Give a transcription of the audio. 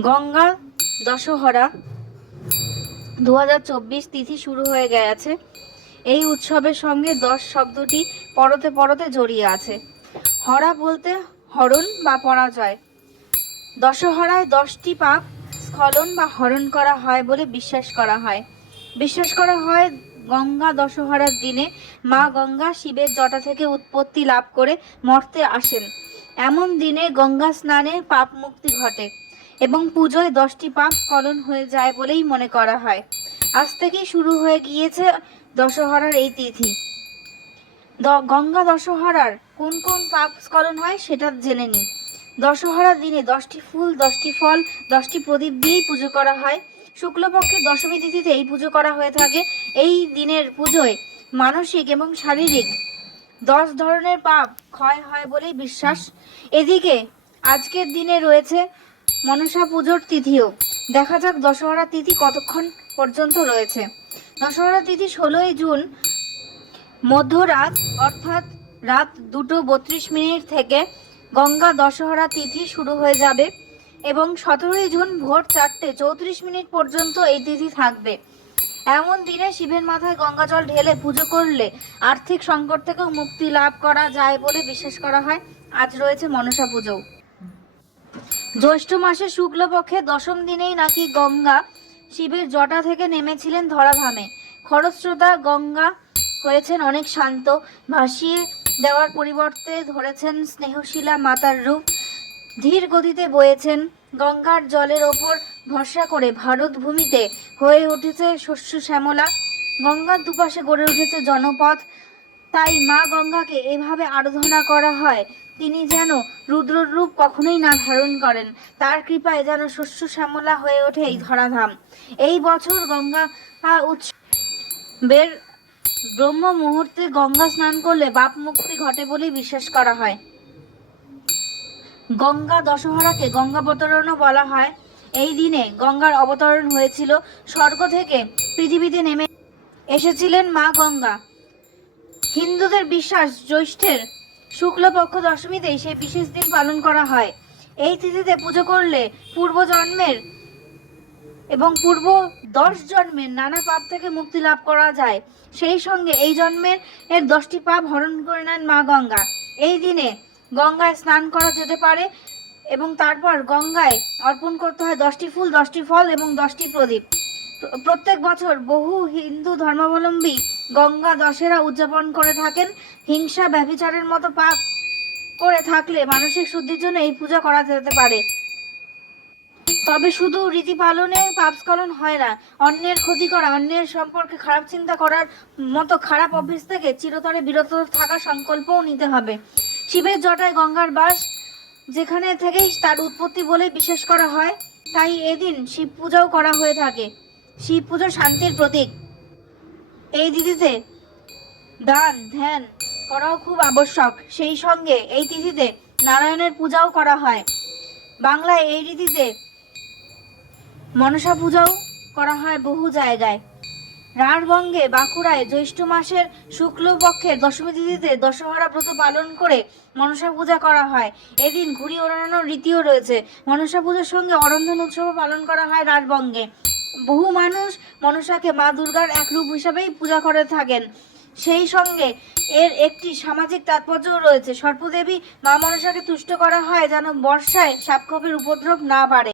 গঙ্গা, দশহরা। দু হাজার চব্বিশ তিথি শুরু হয়ে গেছে। এই উৎসবের সঙ্গে দশ শব্দটি পরতে পরতে জড়িয়ে আছে। হরা বলতে হরণ বা পরাজয়। দশহরায় দশটি পাপ স্খলন বা হরণ করা হয় বলে বিশ্বাস করা হয়। বিশ্বাস করা হয় গঙ্গা দশহরার দিনে মা গঙ্গা শিবের জটা থেকে উৎপত্তি লাভ করে মর্তে আসেন। এমন দিনে গঙ্গা স্নানে পাপ মুক্তি ঘটে। এবং পুজোয় দশটি পাপ স্খলন হয়ে যায় বলেই মনে করা হয়। আজ থেকেই শুরু হয়ে গিয়েছে দশহরার এই তিথি। গঙ্গা দশহরার কোন কোন পাপ স্খলন হয় সেটা জেনে নিই। দশহরার দিনে দশটি ফুল, দশটি ফল, দশটি প্রদীপ দিয়েই পুজো করা হয়। শুক্লপক্ষের দশমী তিথিতে এই পুজো করা হয়ে থাকে। এই দিনের পুজোয় মানসিক এবং শারীরিক দশ ধরনের পাপ ক্ষয় হয় বলেই বিশ্বাস। এদিকে আজকের দিনে রয়েছে মনসা পুজোর তিথিও। দেখা যাক দশহরা তিথি কতক্ষণ পর্যন্ত রয়েছে। দশহরা তিথি ষোলোই জুন, মধ্যরাত, অর্থাৎ রাত দুটো বত্রিশ মিনিট থেকে গঙ্গা দশহরা তিথি শুরু হয়ে যাবে এবং সতেরোই জুন ভোর চারটে চৌত্রিশ মিনিট পর্যন্ত এই তিথি থাকবে। এমন দিনে শিবের মাথায় গঙ্গা জল ঢেলে পুজো করলে আর্থিক সংকট থেকেও মুক্তি লাভ করা যায় বলে বিশ্বাস করা হয়। আজ রয়েছে মনসা পুজো। জ্যৈষ্ঠ মাসে শুক্লপক্ষে দশম দিনেই নাকি গঙ্গা শিবের জটা থেকে নেমেছিলেন ধরাধামে। খরস্রোতা গঙ্গা হয়েছেন অনেক শান্ত, ভাসিয়ে দেওয়ার পরিবর্তে ধরেছেন স্নেহশীলা মাতার রূপ। ধীর গতিতে বয়েছেন গঙ্গার জলের ওপর ভরসা করে ভারত ভূমিতে হয়ে উঠেছে শস্য শ্যামলা। গঙ্গার দুপাশে গড়ে উঠেছে জনপথ। তাই মা গঙ্গাকে এভাবে আরাধনা করা হয়। তিনি যেন রুদ্রর রূপ কখনোই না ধারণ করেন। তার কৃপায় যেন শস্য শ্যামলা হয়ে ওঠে এই ধরাধাম। এই বছর গঙ্গা ব্রহ্ম মুহূর্তে গঙ্গা স্নান করলে বাপ মুক্তি ঘটে বলেই বিশ্বাস করা হয়। গঙ্গা দশহরাকে গঙ্গা গঙ্গাবতরণও বলা হয়। এই দিনে গঙ্গার অবতরণ হয়েছিল স্বর্গ থেকে পৃথিবীতে নেমে এসেছিলেন মা গঙ্গা। হিন্দুদের বিশ্বাস জ্যৈষ্ঠের শুক্লপক্ষ দশমীতেই সেই বিশেষ দিন পালন করা হয়। এই তিথিতে পুজো করলে পূর্বজন্মের এবং পূর্ব দশ জন্মের নানা পাপ থেকে মুক্তি লাভ করা যায়। সেই সঙ্গে এই জন্মের এর দশটি পাপ হরণ করে নেন মা গঙ্গা। এই দিনে গঙ্গায় স্নান করা যেতে পারে এবং তারপর গঙ্গায় অর্পণ করতে হয় দশটি ফুল, দশটি ফল এবং দশটি প্রদীপ। প্রত্যেক বছর বহু হিন্দু ধর্মাবলম্বী গঙ্গা দশেরা উদযাপন করে থাকেন। হিংসা ব্যভিচারের মতো পাপ করে থাকলে মানসিক শুদ্ধির জন্য এই পূজা করা যেতে পারে। তবে শুধু রীতি পালনে পাপস্খলন হয় না, অন্যের ক্ষতি করা, অন্যের সম্পর্কে খারাপ চিন্তা করার মতো খারাপ অভ্যেস থেকে চিরতরে বিরত থাকার সংকল্পও নিতে হবে। শিবের জটায় গঙ্গার বাস যেখানে থেকেই তার উৎপত্তি বলে বিশ্বাস করা হয়, তাই এদিন শিব পূজাও করা হয়ে থাকে। শিব পুজো শান্তির প্রতীক। এই তিথিতে দান, ধ্যান করাও খুব আবশ্যক। সেই সঙ্গে এই তিথিতে নারায়ণের পূজাও করা হয়। বাংলায় এই রীতিতে মনসা পূজাও করা হয় বহু জায়গায়। রাঢ়বঙ্গে বাঁকুড়ায় জ্যৈষ্ঠ মাসের শুক্লপক্ষের দশমী তিথিতে দশহরা ব্রত পালন করে মনসা পূজা করা হয়। এদিন ঘুড়ি ওড়ানোর রীতিও রয়েছে। মনসা পূজার সঙ্গে অরন্ধন উৎসবও পালন করা হয় রাঢ়বঙ্গে। বহু মানুষ মনসাকে মা দুর্গার এক রূপ হিসাবেই পূজা করে থাকেন। সেই সঙ্গে এর একটি সামাজিক তাৎপর্যও রয়েছে। সর্পদেবী মা মনসাকে তুষ্ট করা হয় যেন বর্ষায় সাপখোপের উপদ্রব না বাড়ে।